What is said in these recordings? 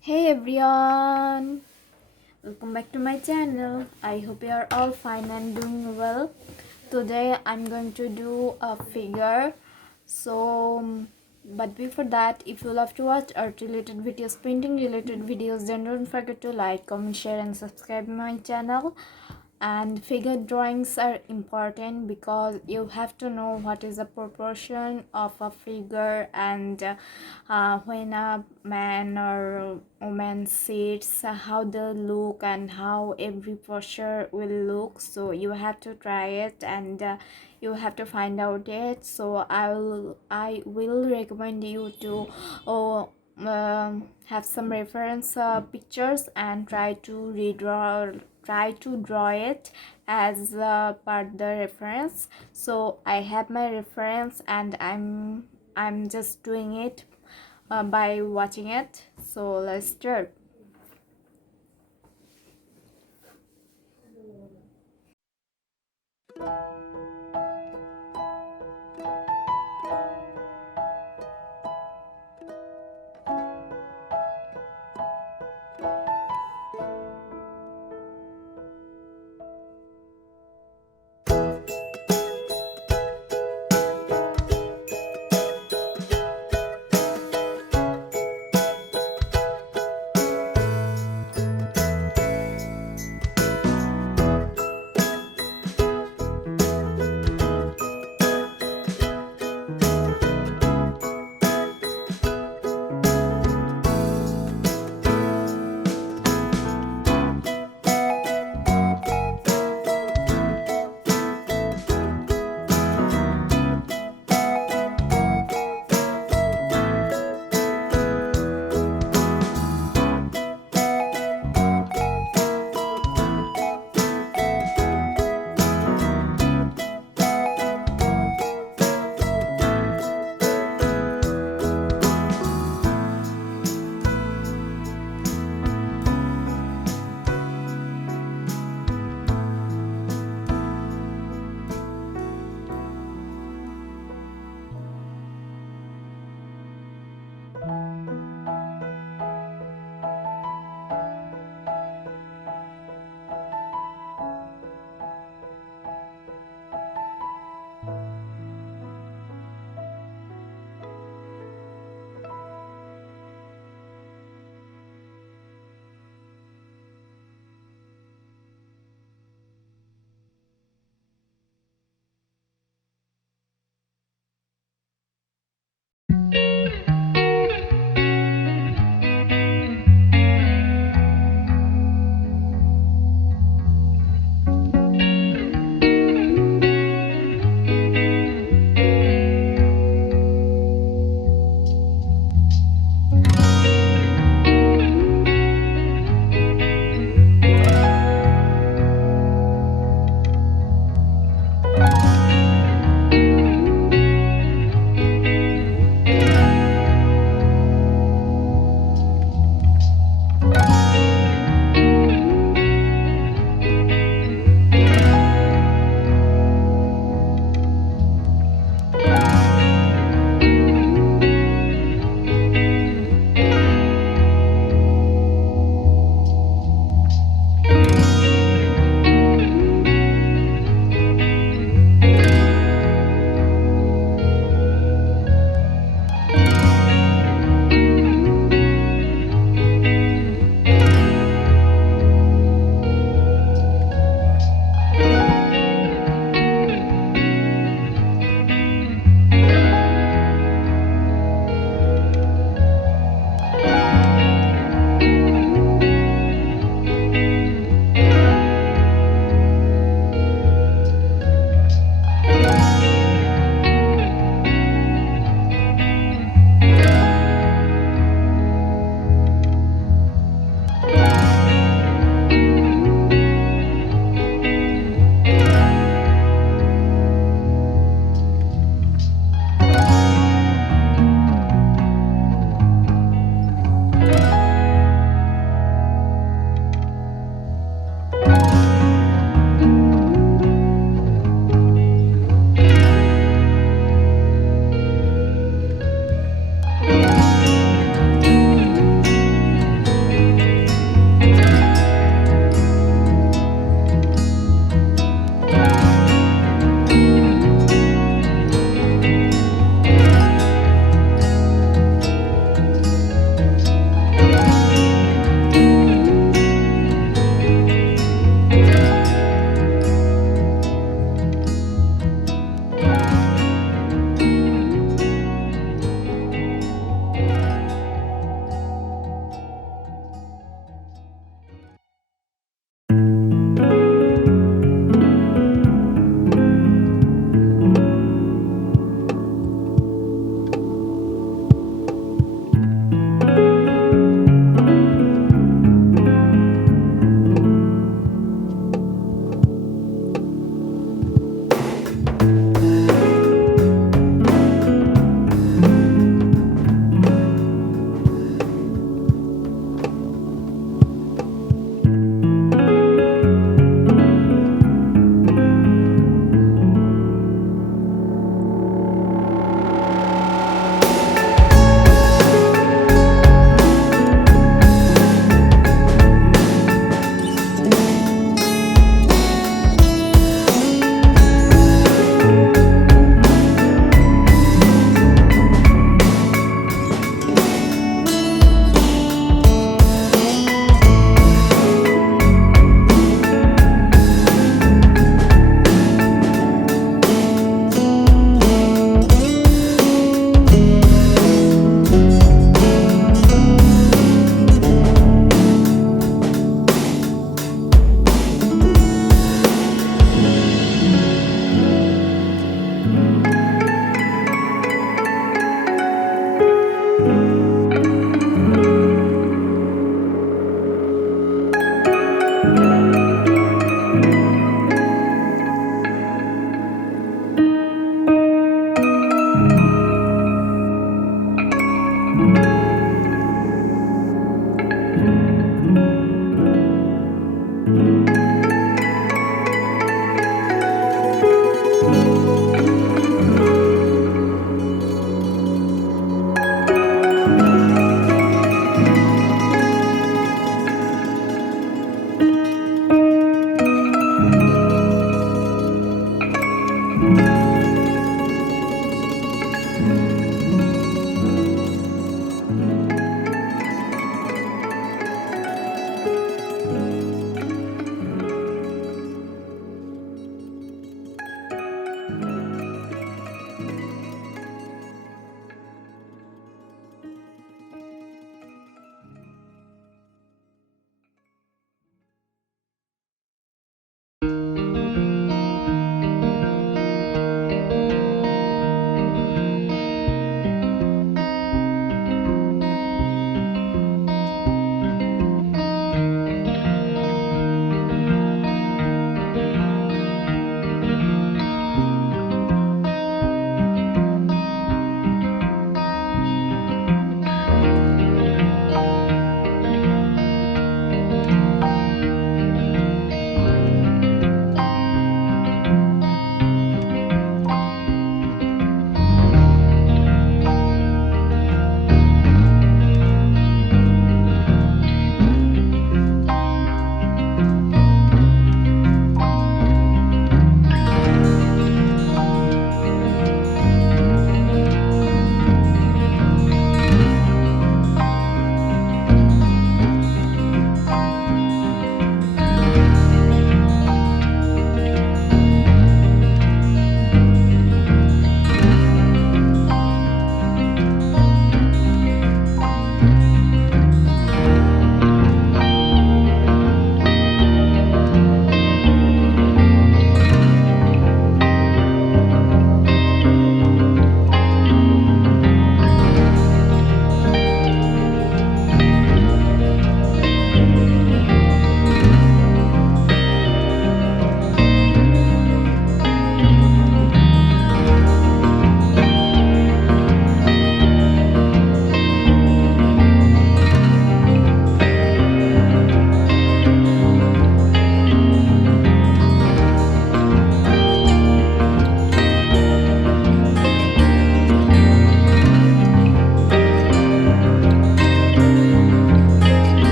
Hey everyone, welcome back to my channel. I hope you are all fine and doing well. Today I'm going to do a figure. But before that, if you love to watch art related videos, painting related videos, then don't forget to like, comment, share and subscribe my channel. And figure drawings are important because you have to know what is the proportion of a figure, and when a man or woman sits, how they look and how every posture will look. So you have to try it, and you have to find out it. So I will recommend you to have some reference pictures and try to draw it as per the reference. So I have my reference, and I'm just doing it by watching it. So let's start.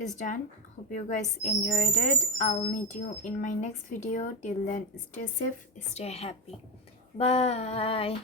is done. Hope you guys enjoyed it. I'll meet you in my next video. Till then, stay safe, stay happy. Bye.